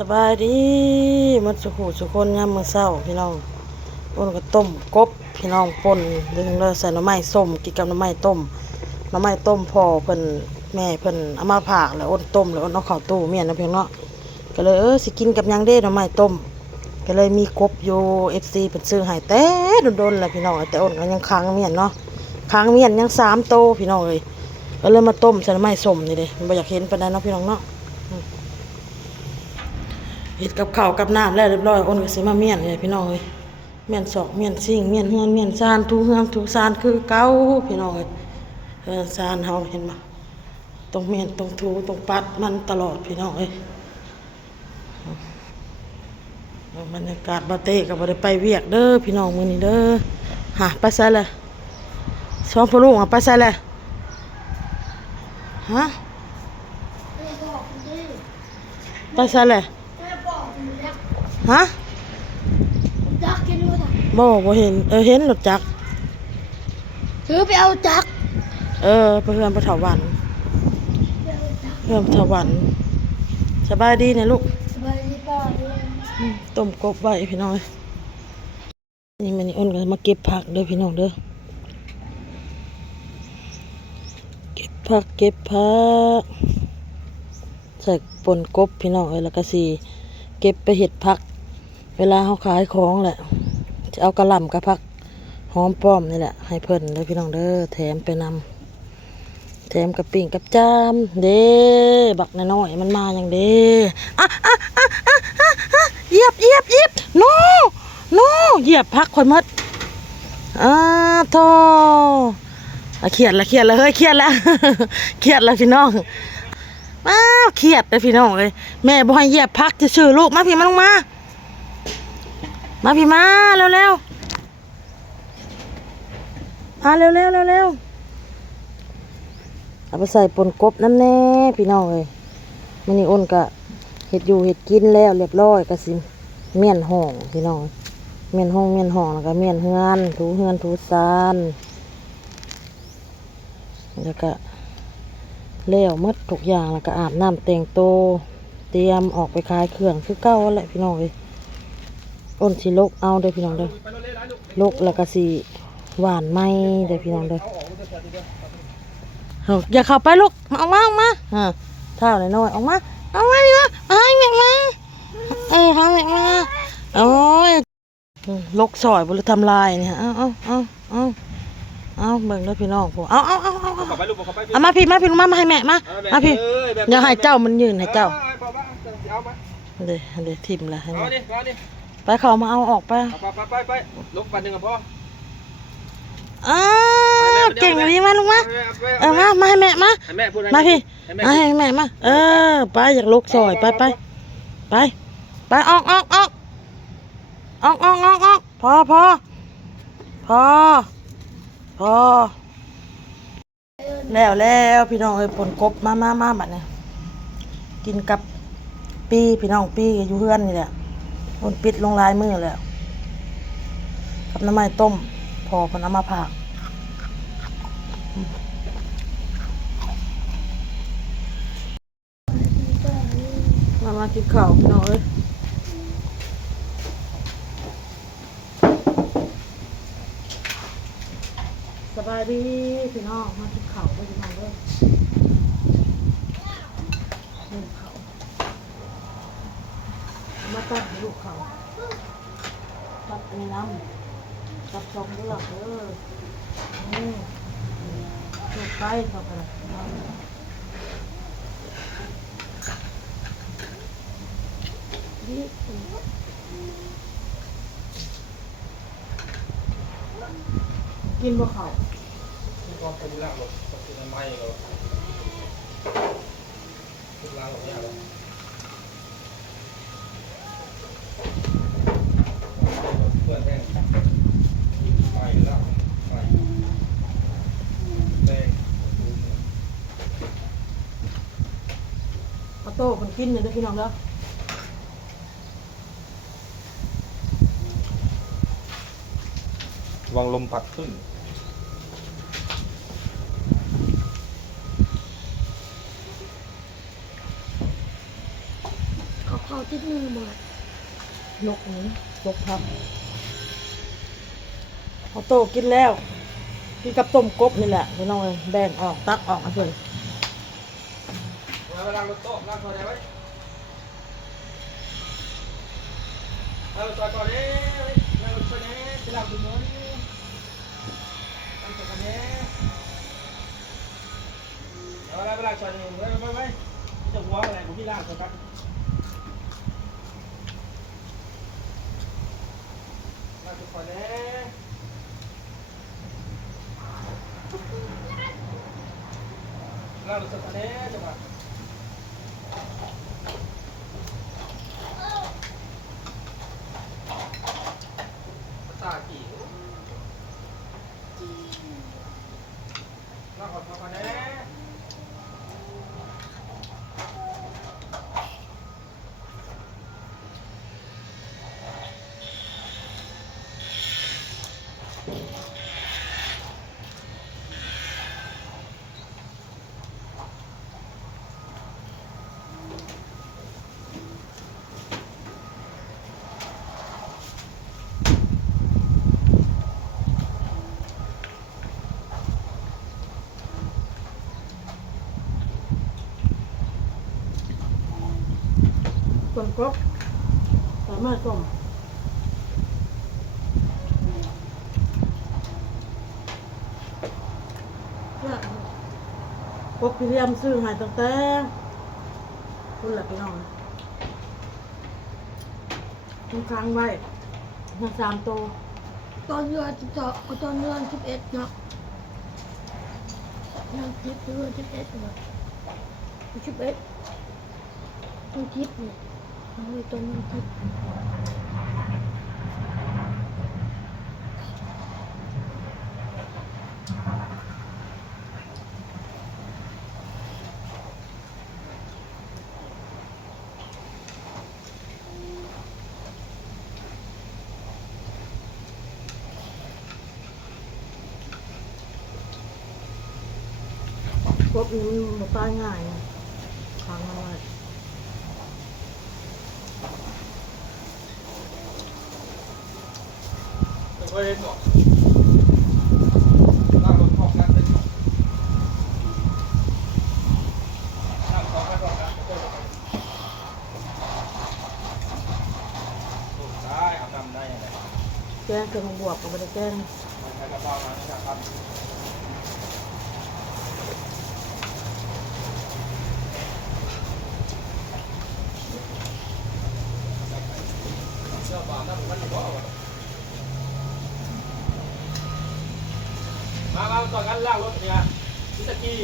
สบายดีมันสุขุสุคนยามมื้อเช้าพี่น้องอ้นก็ต้มกบพี่น้องป่นเรื่องเลยใส่หน่อไม้ส้มกินกับหน่อไม้ต้มพ่อเพิ่นแม่เพิ่นเอามาผากแล้วอ้นต้มแล้วอ้นเอาเข้าตู้เมียนนะเพียงเนาะก็เลยสิกินกับหยังเด้หน่อไม้ต้มก็เลยมีกบอยู่ FC เพิ่นซื้อให้แต่โดนๆแล้วพี่น้องแต่อ้นก็ยังค้างเมียนเนาะค้างเมียนยัง3โตพี่น้องเอ้ยก็เลยมาต้มใส่หน่อไม้ส้มนี่เด้มันบ่อยากเห็นปานใดเนาะพี่น้องเนาะเฮ็ดกับข้าวกับน้ำแล้วเรียบร้อยอ้นก็สิมาเมียนเลยพี่น้องเอ้ยเมียนศอกเมียนซิ่งเมียนเฮือนเมียนซานทุเฮือนทุซานคือเก่าพี่น้องเอ้ยเฮือนซานเฮาเห็นบ่ต้องเมียนต้องถูต้องปัดมันตลอดพี่น้องเอ้ยบรรยากาศบ่เต้ก็บ่ได้ไปเวียกเด้อพี่น้องมื้อนี้เด้อหาไปไสล่ะสองพ่อลูกไปไสล่ะฮะไปไสล่ะฮะจักกินรู้ทันบ่เห็นเห็นรถจักรถือไปเอาจักไปเฮือนปะเถาวันเฮือนปะเถาวันสบายดีนะลูกสบายดีป่ะด้วย ต้มกบไว้พี่น้องนี่มันนี่อ้นก็มาเก็บผักเด้อพี่น้องเด้อเก็บผักใส่ปนกบพี่น้องแล้วก็สิเก็บไปเห็ดผักเวลาเขาขายของแหละจะเอากระหล่ำกับผักหอมป้อมนี่แหละให้เพิ่นเด้อพี่น้องเด้อแถมไปนำแถมกับปิ่งกับจามเด้บักน้อยมันมาอย่างเด้เหยียบโนเหยียบผักข่อยหมดโธ่เครียดละเฮ้ยเครียดละ เครียดละพี่น้องเครียดเลยพี่น้องเลยแม่บอกให้เหยียบผักจะซื้อลูกมาพี่มาลงมาพี่มาเร็วเเอาไปใส่ปนกบน้ำแน่พี่น้องเลยมันนี่อ้นกะเห็ดอยู่เห็ดกินแล้วเรียบร้อยก็สิเมี่ยนห่องพี่น้องเมี่ยนห่องแล้วก็เมี่ยนเฮือนถูซานแล้วก็แล้วหมดทุกอย่างแล้วก็อาบน้ำแต่งโตเตรียมออกไปขายเครื่องคือเก้าแหละพี่น้องเลยอ้นสิลกเอาเด้อพี่น้องเด้อลกแล้วก็สิหวานไหมเด้อพี่น้องเด้ออย่าเข้าไปลูกออกมาเท่าน้อยออกมาดิวะให้แม่มาให้แม่มาโอ้ยลกซอยบริทำลายเนี่ยเอาเบิ่งแล้วพี่น้องผมเอามาพี่ลงมาให้แม่มาพี่อย่าให้เจ้ามันยืนให้เจ้าเดี๋ยวทิมละให้ไปเขามาเอาออกไปลกปันหนึ่งกับพ่อเก่งเลยมาลงมามาให้แม่มาพี่ให้แม่มาไปอยากลกซอยไปออกพอแล้วพี่น้องปนกบมาบัดเนี่ยกินกับปีพี่น้องปีอยู่เพื่อนนี่แหละปนปิดลงลายมือแล้วกับน้ำมันต้มพอพนเอามาผักมากินข้าวพี่น้องสบายดีพี่น้องมากินข้าวไปพี่น้องกินข้าวมาตัดลูกข้าวตัดอันนี้น้ำตัดสองเลือกลูกไก่เข้าไปกินบ่เขาก็เป็นล่างหรอกเป็นไม้หรอกเป็นล่างหรอกเนี่ยหรอกเพื่อนแห้งไม้ล่างไม้แดงเอาโต้คนกินเลยพี่น้องแล้ววางลมพัดขึ้น เขาติดมือหมด ยกนี้ยกพับเอาโตกินแล้วกินกับต้มกบนี่แหละพี่น้องเลยแบ่งออกตักออกให้เพิ่น เวลารถโต๊ะล้างตัวไหนไว้เอาตัวก่อนเลยล้างตัวนี้จะล้างตัวนู้นล้างตัวนี้เอาเวลาตัวนี้ไว้จะหัวอะไรผมพี่ล้างตัวกันล้างตัวนี้ล้างตัวนี้จะมาตากี่ล้างตัวนี้ต้มกบสามารถต้มกบพี่เรียมซื้อให้ตั้งแต่คุณแหละพี่น้องทุกครั้งไว้มา3 ตัว ตอนเดือน12ตอนเดือน11เนาะนั่งคลิปเดือน11เนาะ11ต้องคลิปเนี่ยเอาไว้ตอนนั่งคลิป กบนี่มันตายง่ายนะทางอะไร จะไปเห็นหรอล้างรถของกันเป็นล้างของกันก่อนนะได้อาบน้ำได้ยังไง แกงเครื่องบวกกับไม่ได้แกง ใช้กระเป๋ามาจากครับเสื้อบานนั่นมันอยู่บ่มาต่อกันล่างรถเนี่ยมิสกี้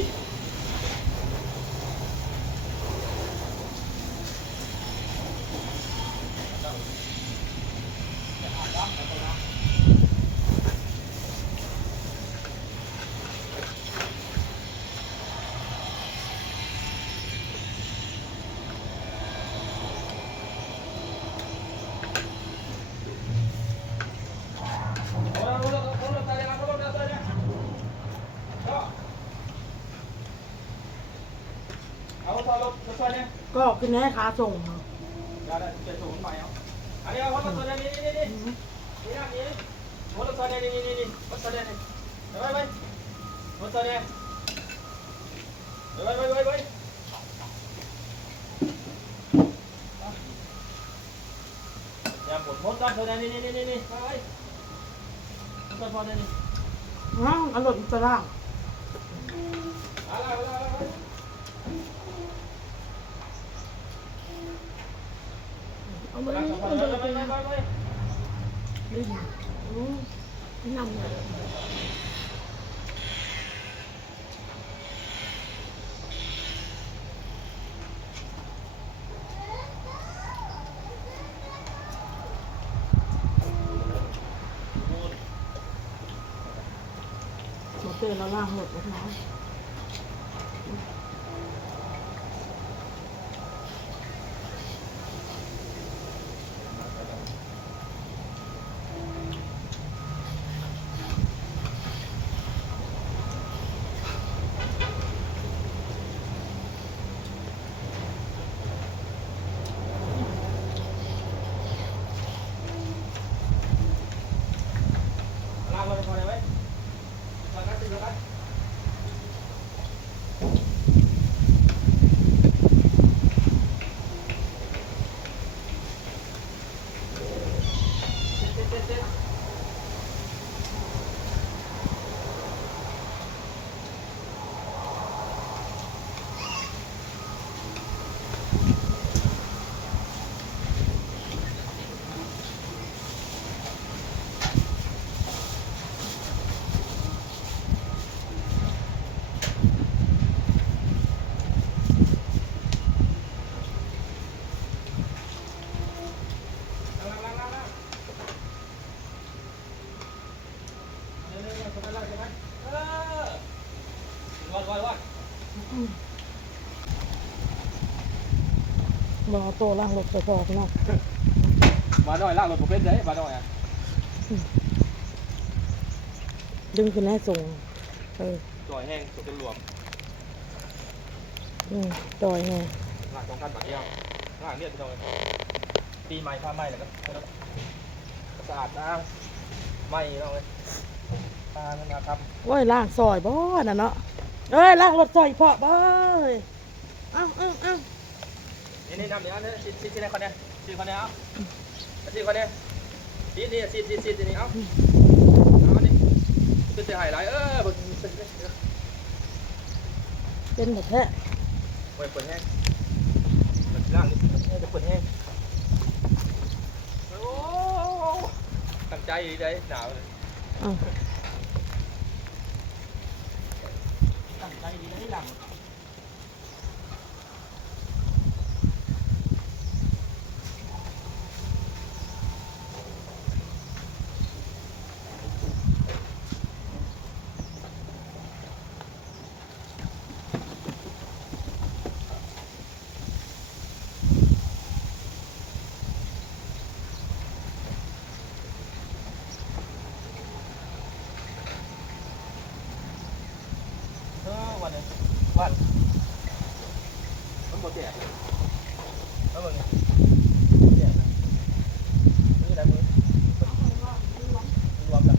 เอาต่อรถเนี่ย ก็คือแน่ขาส่งครับ ได้จะส่งใหม่เอาอันนี้เอารถตัวนี้นี่นะนี่รถตัวนี้นี่รถตัวนี้ไปรถตัวนี้ไปอย่าปวดมดรถตัวนี้นี่ไปรถตัวนี้นี่ เอารถไปล่าง เอามานี่เอาเลยเป็นดึงนำเลย หมดเตอร์แล้วล่างรถแล้วนะ บ่เอาโตล่างรถไปพอพี่น้อง มาหน่อยล่างรถผมเป็นไงมาหน่อยอ่ะ ดึงขึ้นให้ส่งจ่อยแห้งสุดจนรวม จอยไง ล่าง2 คันบาทเดียวล่างเนี่ยพี่น้องตีไม้ผ้าไม้แล้วก็สะอาดนะไม้น้องเลยตาเนี่ยนะครับ โอ้ยล่างซอยบ่น่ะเนาะเอ้ยล่างรถซอยเพาะบ่เอ้ยเอ้า นี่นำเดี๋ยวนี่ซีคนเนี้ยซีคนเนี้ยเอาซีคนเนี้ยซีนี่นี่เอานี่เป็นเสียหายไรเป็นแบบแท้ เปิดแห้งเปิดล่างนี่จะเปิดแห้งโอ้ตั้งใจดีได้หนาวเลยตั้งใจดีได้หลังวันนี้วันมันหมดแก่แล้วมึงแก่นี่ได้มือรวมกัน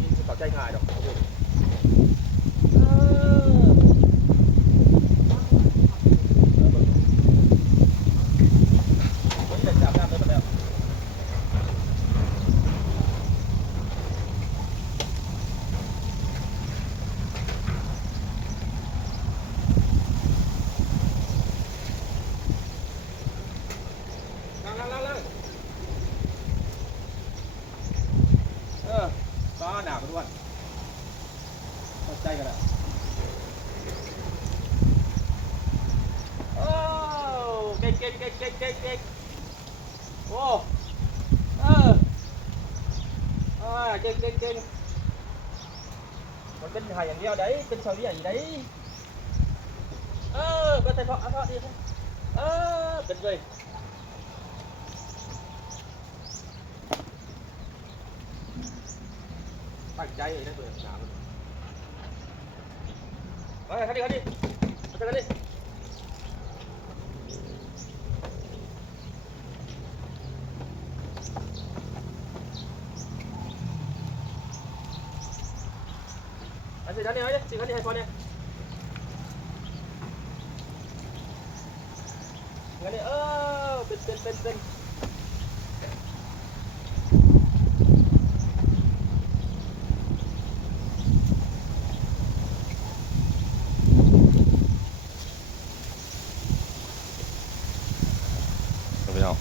นี่จะต่อใจง่ายดอกฟ้าหนาไปด้วยเข้าใจกันแล้วโอ้เก่งโอ้เก่งมันเป็นไห่อย่างเดียวได้เป็นเฉลี่ยอย่างได้เป็นไทยเพาะดีเป็นเลยตั้งใจเลยนะเปิดหนามันเฮ้ยคันดิอันนี้เอาดิสิคันนี้ให้พอเนี่ยคันนี้เป็นไปเอา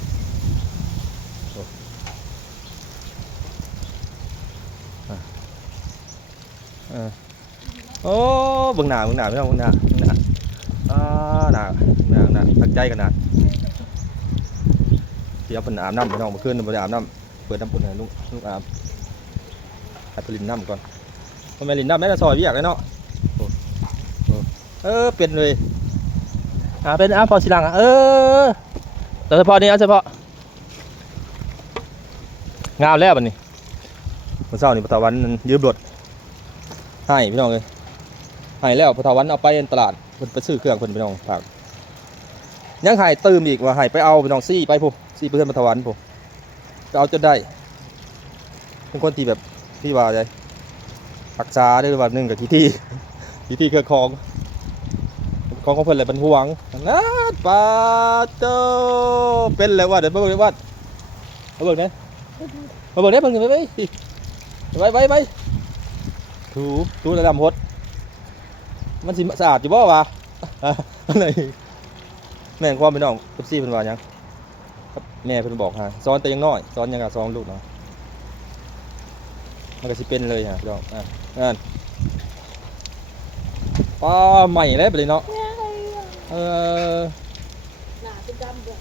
โอ้เบิ่งหน้าไม่ต้องเบิ่งหน้าหน้าตั้งใจกันนะเดี๋ยวเป็นอาบน้ำพี่น้องเมื่อคืนเราไปอาบน้ำเปิดน้ำปุ่นให้ลูกอาบให้ไปลินน้ำก่อนทำไมลินน้ำไม่ได้ซอยพี่อยากเลยเนาะเป็นเลยเป็นพอสิลังแต่เฉพาะนี้เฉพาะงามแล้วบัดนี้เมื่อเช้านี่ปตะวันยืมรถให้พี่น้องเลยให้แล้วปตะวันเอาไปตลาดเพิ่นไปซื้อเครื่องเพิ่นพี่น้องฝากยังให้ตื่มอีกว่าให้ไปเอาพี่น้องซี่ไปผู้ซี่เพื่อนปตะวันผู้เอาจนได้เป็นคนที่แบบที่ว่าอะไรรักษาได้วันหนึ่งกับที่เครือของเพิ่นเลยเป็นห่วงนะปาโตเป็นแล้วว่าเดี๋ยวมาเบิ่งเลยว่ามาเบิ่งเนี่ยไปถูระดับหดมันสิสะอาดอยู่บ่วะอะไรแม่ความเป็นน้องเอฟซีเป็นว่ายังแม่เพิ่นบอกฮะซ้อนแต่ยังน้อยซ้อนยังกับซ้อนลูกเนาะมันก็สิเป็นเลยฮะพี่น้องนั่นป้าใหม่แล้วไปเลยเนาะหนาเป็นดำเลย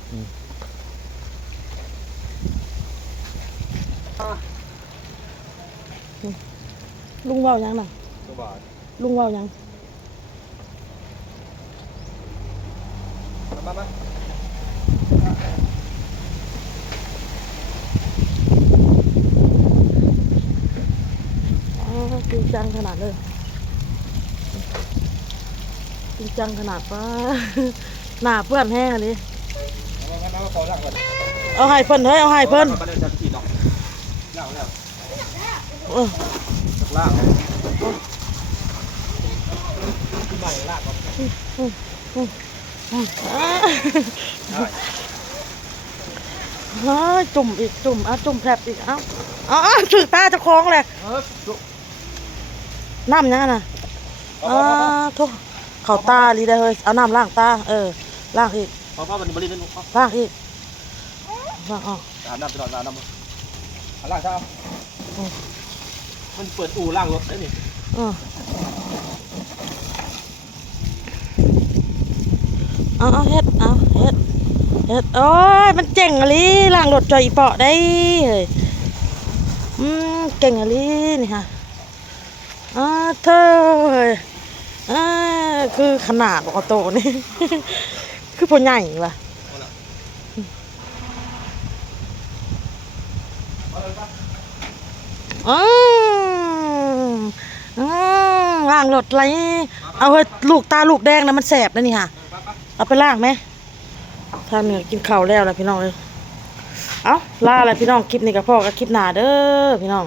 เ ลุงเว้าหยังน่ะ ตัวบาท ลุงเว้าหยัง มาจริงจังขนาดเลยจริงจังขนาดว่า หน้าเพื่อนแห้งอันนี้ เอาขอล่างก่อน เอาให้เพิ่นเฮ้ยเอาให้เพิ่น มาเดินจับที่ดอกล่างแล้ว เออ จับล่างขึ้นมาล่างก่อน เฮ้ยจุ่มอีกจุ่มจุ่มแผลบอีกถือตาเจ้าของเลยน้ำยังน่ะทุกเข่าตาลีได้เฮ้ยเอาน้ำล้างตาล้างอีก พอวันนี้บริเวณนู้น ล้างอีกล้างออก อาบน้ำตลอดอาบน้ำล่างใช่ไหมมันเปิดอู่ล่างรถได้นี่ เอาเฮ็ดโอ้ยมันเจ๋งอะลิล้างรถจอยอีเปาะได้เฮ้ยเก่งอะลินี่ฮะเธอเฮ้ยคือขนาดออโต้นี่ คือพอใหญ่ว่ะล้างรถไรเอาเฮ้ยลูกตาลูกแดงนะมันแสบนะนี่ฮะเอาไปล้างไหมทางเหนือกินข้าวแล้วล่ะพี่น้องเลยเอาล่าอะไรพี่น้องคลิปนี้กับพ่อกับคลิปหน้าเด้อพี่น้อง